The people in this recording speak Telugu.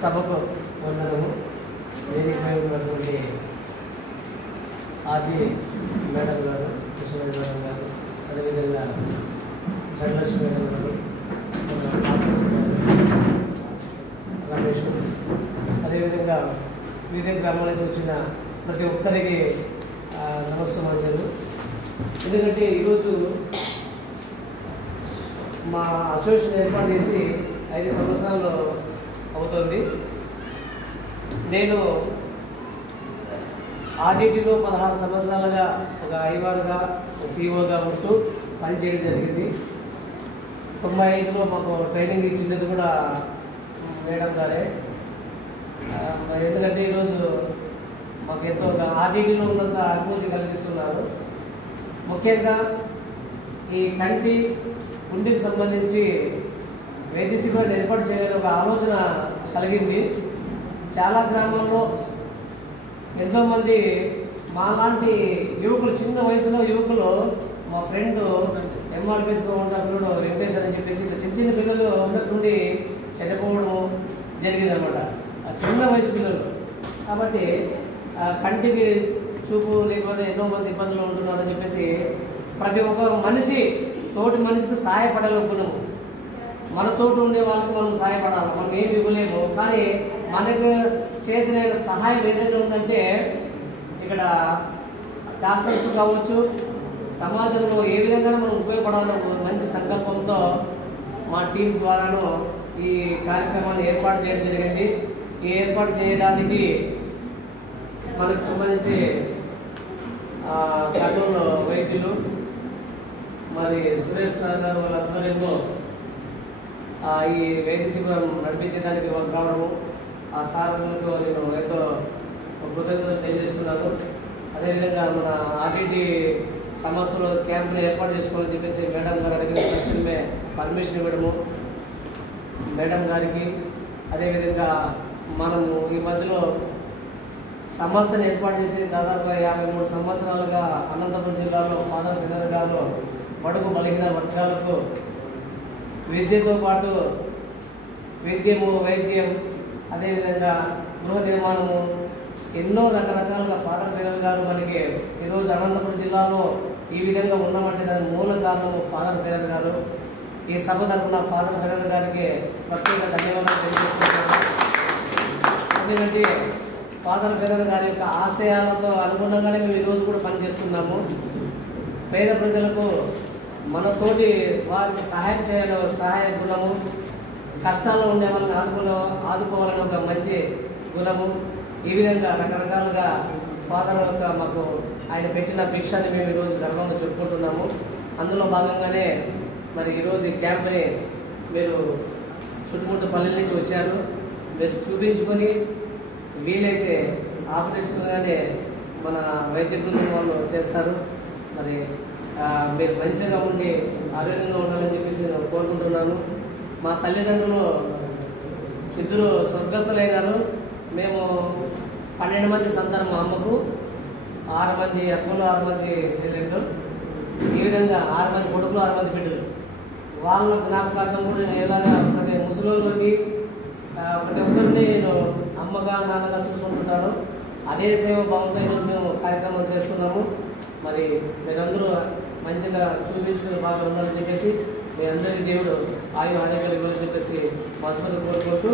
సభకు వందనము. వేదికపై ఉన్నటువంటి ఆది మేడం గారు, కృష్ణ మేడం గారు, అదేవిధంగా ధనలక్ష్మి మేడం గారు, రమేష్, అదేవిధంగా వివిధ గ్రామాల నుంచి వచ్చిన ప్రతి ఒక్కరికి నమస్కారాలు. ఎందుకంటే ఈరోజు మా అసోసియేషన్ ఏర్పాటు చేసి 5 సంవత్సరాలు అవుతుంది. నేను ఆర్డిటీలో 16 సంవత్సరాలుగా ఒక ఐవార్గా, సీఓగా ఉంటూ పనిచేయడం జరిగింది. 95లో మాకు ట్రైనింగ్ ఇచ్చినది కూడా మేడం గారే. ఎందుకంటే ఈరోజు మాకు ఎంతో ఆర్డిటీలో ఉన్నంత అనుభూతి కలిగిస్తున్నారు. ముఖ్యంగా ఈ కంటి గుండెకి సంబంధించి వైద్య శిబిరాన్ని ఏర్పాటు చేయాలని ఒక ఆలోచన కలిగింది. చాలా గ్రామాల్లో ఎంతోమంది మాలాంటి యువకులు, చిన్న వయసులో యువకులు, మా ఫ్రెండ్ ఎంఆర్పిఎస్గా ఉన్న పిల్లలు వెంకటేష్ అని చెప్పేసి చిన్న చిన్న పిల్లలు ఉన్నట్టుండి చనిపోవడం జరిగిందనమాట. ఆ చిన్న వయసు పిల్లలు. కాబట్టి కంటికి చూపు లేకపోతే ఎంతో మంది ఇబ్బందులు ఉంటున్నారని చెప్పేసి ప్రతి ఒక్క మనిషి తోటి మనిషికి సహాయపడాలి గుణము. మన తోటి ఉండే వాళ్ళకి మనం సహాయపడాలి. మనం ఏమి ఇవ్వలేము, కానీ మనకు చేతినైన సహాయం ఏదైనా ఉందంటే ఇక్కడ డాక్టర్స్ కావచ్చు, సమాజంలో ఏ విధంగా మనం ఉపయోగపడాలో మంచి సంకల్పంతో మా టీం ద్వారాను ఈ కార్యక్రమాన్ని ఏర్పాటు చేయడం జరిగింది. ఈ ఏర్పాటు చేయడానికి మనకు సంబంధించి కర్నూలు వైద్యులు మరి సురేష్ సార్ గారు వాళ్ళ ఆధ్వర్యంలో ఈ వైద్య శిబిరం నడిపించడానికి వాళ్ళు రావడము, ఆ సార్లకు నేను ఎంతో కృతజ్ఞతలు తెలియజేస్తున్నాను. అదేవిధంగా మన ఆర్టీటీ సంస్థలో క్యాంపుని ఏర్పాటు చేసుకోవాలని చెప్పేసి మేడం గారు అడిగిన తక్షణమే పర్మిషన్ ఇవ్వడము మేడం గారికి. అదేవిధంగా మనము ఈ మధ్యలో సంస్థను ఏర్పాటు చేసి దాదాపుగా 53 సంవత్సరాలుగా అనంతపురం జిల్లాలో ఫాదర్ ఫినర్ గారు బడుగు బలహీన వర్గాలకు విద్యతో పాటు విద్యము, వైద్యం, అదేవిధంగా గృహ నిర్మాణము, ఎన్నో రకరకాలుగా ఫాదర్ ఫినర్ గారు మనకి ఈరోజు అనంతపురం జిల్లాలో ఈ విధంగా ఉన్నామంటే దానికి మూల కారణము ఫాదర్ ఫినర్ గారు. ఈ సభ తరఫున ఫాదర్ ఫినర్ గారికి ప్రత్యేక ధన్యవాదాలు తెలియజేస్తున్నాను. ఎందుకంటే ఫాదర్ ఫినర్ గారి యొక్క ఆశయాలతో అనుగుణంగానే మేము ఈరోజు కూడా పనిచేస్తున్నాము. పేద ప్రజలకు మనతోటి వారికి సహాయం చేయడం, సహాయ గుణము, కష్టాల్లో ఉండే వాళ్ళని ఆదుకోవాలని ఒక మంచి గుణము. ఈ విధంగా రకరకాలుగా ఫాదర్ యొక్క మాకు ఆయన పెట్టిన భిక్షాన్ని మేము ఈరోజు గర్వంగా చెప్పుకుంటున్నాము. అందులో భాగంగానే మరి ఈరోజు ఈ క్యాంప్ని మీరు చుట్టుముట్టు పల్లెల నుంచి వచ్చారు. మీరు చూపించుకొని వీలైతే ఆపరేషన్గానే మన వైద్య బృందం వాళ్ళు చేస్తారు. మరి మీరు మంచిగా ఉండి ఆరోగ్యంగా ఉండాలని చెప్పేసి నేను కోరుకుంటున్నాను. మా తల్లిదండ్రులు 2 స్వర్గస్థులైనారు. మేము 12 మంది సంతానం. మా అమ్మకు 6 మంది అక్కలు, 6 మంది చెల్లెళ్ళు, ఈ విధంగా 6 మంది కొడుకులు, 6 మంది బిడ్డలు. వాళ్ళ జ్ఞాపకార్థం కూడా నేను ఎలాగా ప్రతి ముసలికి ప్రతి ఒక్కరిని నేను అమ్మగా, నాన్నగా చూసుకుంటున్నాను. అదే సేవ భావంతో ఈరోజు మేము కార్యక్రమం చేస్తున్నాము. మరి మీరందరూ మంచిగా చూపించుకుని బాగా ఉండాలని చెప్పేసి మీ అందరికీ దేవుడు ఆరోగ్యాలు ఇవ్వాలని చెప్పేసి మనస్ఫూర్తిగా కోరుకుంటూ